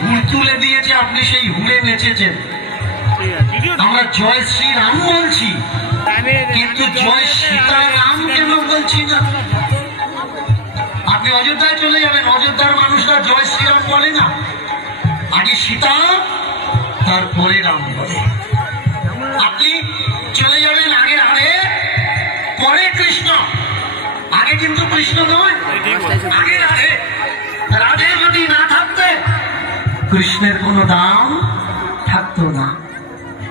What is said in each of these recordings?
হুল তুলে দিয়েছে, আপনি সেই হুলে নেচেছেন। আমরা জয় শ্রীরাম বলছি, কিন্তু জয় সীতারাম কেন বলছি না? আপনি অযোধ্যায় চলে যাবেন, অযোধ্যার মানুষরা জয় শ্রীরাম বলে না, আগে সীতা তারপরে রাম বলে। আপনি চলে যাবেন আগে রাধে পরে কৃষ্ণ, আগে কিন্তু কৃষ্ণ নয়, আগে রাধে। রাধে যদি না থাকতে কৃষ্ণের কোনো দাম থাকতো না,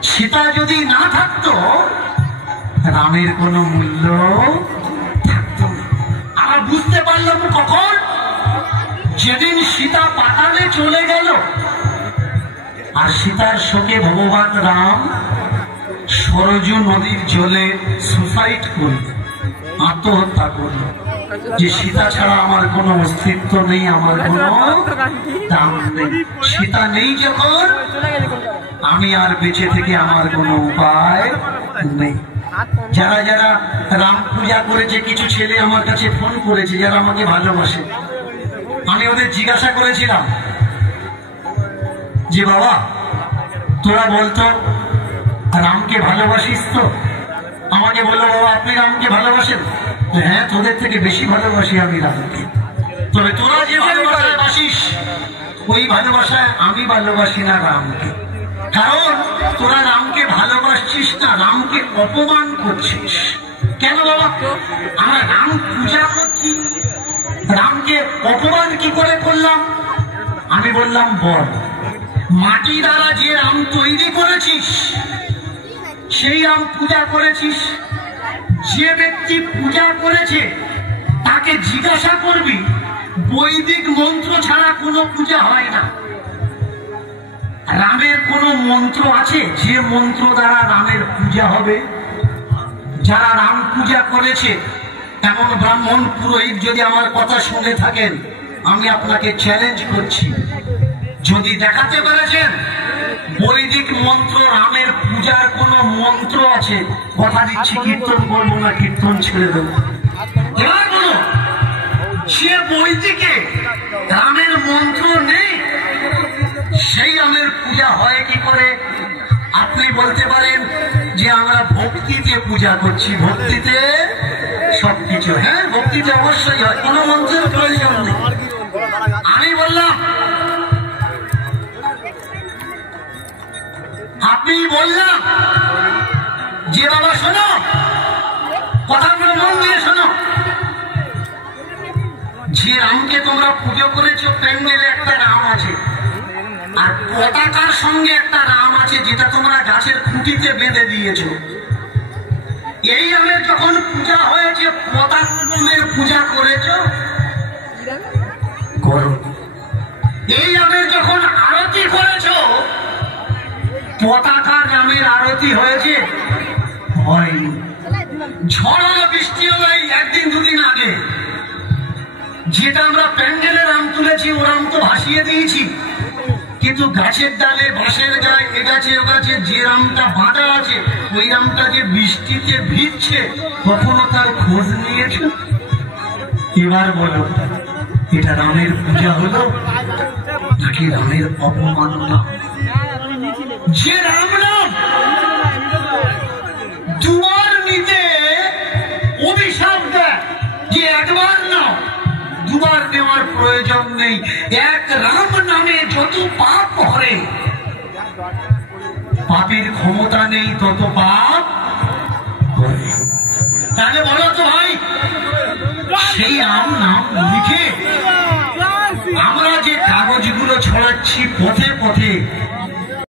সীতা যদি না থাকতো রামের কোনো মূল্য থাকতো না। আমরা বুঝতে পারলাম কখন? যেদিন সীতা পাতালে চলে গেল আর সীতার শোকে ভগবান রাম সরজু নদীর জলে সুসাইড করল, আত্মহত্যা করল, যে সীতা ছাড়া আমার কোনো অস্তিত্ব নেই, আমার কোনো দাম নেই। সীতা নেই যখন আমি আর বেঁচে থেকে আমার কোনো উপায় নেই। যারা যারা রাম পূজা করেছে, কিছু ছেলে আমার কাছে ফোন করেছে যারা আমাকে ভালোবাসে, আমি ওদের জিজ্ঞাসা করেছিলাম যে বাবা তোরা বলতো রামকে ভালোবাসিস তো? আমাকে বললো বাবা আপনি রামকে ভালোবাসেন? হ্যাঁ, তোদের থেকে বেশি ভালোবাসি আমি রামকে। তবে তোরা যে ভালোবাসায় বাসিস ওই ভালোবাসায় আমি ভালোবাসি না রামকে, কারণ তোরা রামকে ভালোবাসছিস না, রামকে অপমান করছিস। কেন বাবা? আমরা রাম পূজা করছি, রামকে অপমান কি করে করলাম? আমি বললাম বল, মাটি দ্বারা যে রাম তৈরি করেছিস সেই রাম পূজা করেছিস, যে ব্যক্তি পূজা করেছে তাকে জিজ্ঞাসা করবি, বৈদিক মন্ত্র ছাড়া কোনো পূজা হয় না। রামের কোন মন্ত্র আছে যে মন্ত্র দ্বারা রামের পূজা হবে? যারা রাম পূজা করেছে এমন ব্রাহ্মণ পুরোহিত যদি আমার কথা শুনে থাকেন, আমি আপনাকে চ্যালেঞ্জ করছি, যদি দেখাতে পেরেছেন বৈদিক মন্ত্র রামের পূজার কোন মন্ত্র আছে, কথা দিচ্ছি কীর্তন করবো না, কীর্তন ছেড়ে দেবো। এবার বলো, সে বৈদিকে রামের মন্ত্র নেই, সেই রামের পূজা হয় কি করে? আপনি বলতে পারেন যে আমরা ভক্তিতে পূজা করছি, ভক্তিতে সবকিছু, হ্যাঁ ভক্তিতে অবশ্যই হয়, কোনো মন্ত্রের প্রয়োজন নেই। আমি বললাম, আপনি বললাম যে বাবা শোনো, কথাগুলো মন দিয়ে শোনো, যে রামকে তোমরা পুজো করেছো প্যান্ডেলে একটা রাম আছে, আর পতাকার সঙ্গে একটা রাম আছে যেটা তোমরা গাছের খুঁটিতে বেঁধে দিয়েছো। এই রামের যখন পূজা হয়েছে পতাকার পূজা করেছো? করো। এই রামের যখন আরতি করেছো পতাকার রামের আরতি হয়েছে? হয়নি। ঝড় হলো, বৃষ্টি হলো এই একদিন দুদিন আগে, যেটা আমরা প্যান্ডেলে রাম তুলেছি ও রাম তো ভাসিয়ে দিয়েছি, কিন্তু গাছের ডালে বাঁশের গায়ে এ গাছে ও গাছে যে রামটা বাঁধা আছে ওই রামটা যে বৃষ্টিতে ভিজছে কখনো তার খোঁজ নিয়েছে? এবার বলো, এটা রামের পূজা হলো নাকি রামের অপমাননা? যে রাম নাম দুবার নিতে অভিশাপ দেয়, যে একবার নাও দুবার নেওয়ার প্রয়োজন নেই, এক রাম নামে যত পাপ করে, পাপের ক্ষমতা নেই তত পাপ করে। তাহলে বলো তো ভাই, সেই রাম নাম লিখে আমরা যে কাগজগুলো ছড়াচ্ছি পথে পথে,